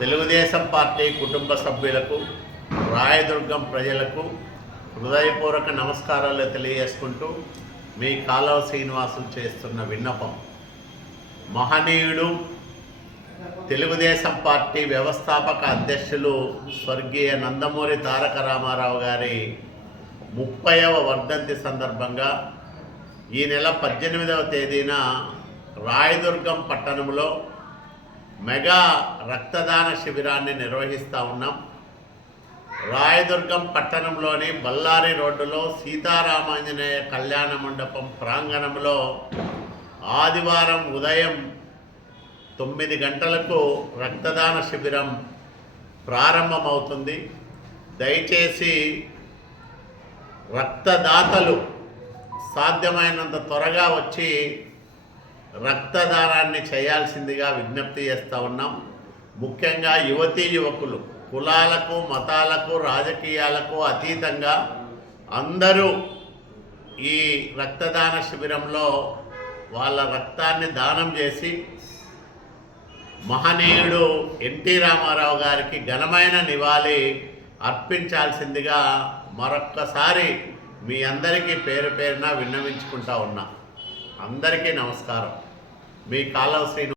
Telugu Desam party కుటుంబ సభ్యులకు, రాయదుర్గం ప్రజలకు హృదయపూర్వక నమస్కారాలు తెలియజేసుకుంటూ మీ కాలువ శ్రీనివాసులు చేస్తున్న విన్నపం. మహనీయుడు, తెలుగుదేశం పార్టీ వ్యవస్థాపక అధ్యక్షులు స్వర్గీయ నందమూరి తారక రామారావు గారి 30వ వర్ధంతి సందర్భంగా ఈ నెల 18వ తేదీన రాయదుర్గం పట్టణంలో మెగా రక్తదాన శిబిరాన్ని నిర్వహిస్తూ ఉన్నాం. రాయదుర్గం పట్టణంలోని బళ్ళారి రోడ్డులో సీతారామాంజనేయ కళ్యాణ మండపం ప్రాంగణంలో ఆదివారం ఉదయం 9 గంటలకు రక్తదాన శిబిరం ప్రారంభమవుతుంది. దయచేసి రక్తదాతలు సాధ్యమైనంత త్వరగా వచ్చి రక్తదానాన్ని చేయాల్సిందిగా విజ్ఞప్తి చేస్తూ ఉన్నాం. ముఖ్యంగా యువతీ యువకులు కులాలకు, మతాలకు, రాజకీయాలకు అతీతంగా అందరూ ఈ రక్తదాన శిబిరంలో వాళ్ళ రక్తాన్ని దానం చేసి మహనీయుడు ఎన్టీ రామారావు గారికి ఘనమైన నివాళి అర్పించాల్సిందిగా మరొక్కసారి మీ అందరికీ పేరు పేరున విన్నవించుకుంటా ఉన్నా. అందరికీ నమస్కారం. మీ కాలువ శ్రీనివాస్.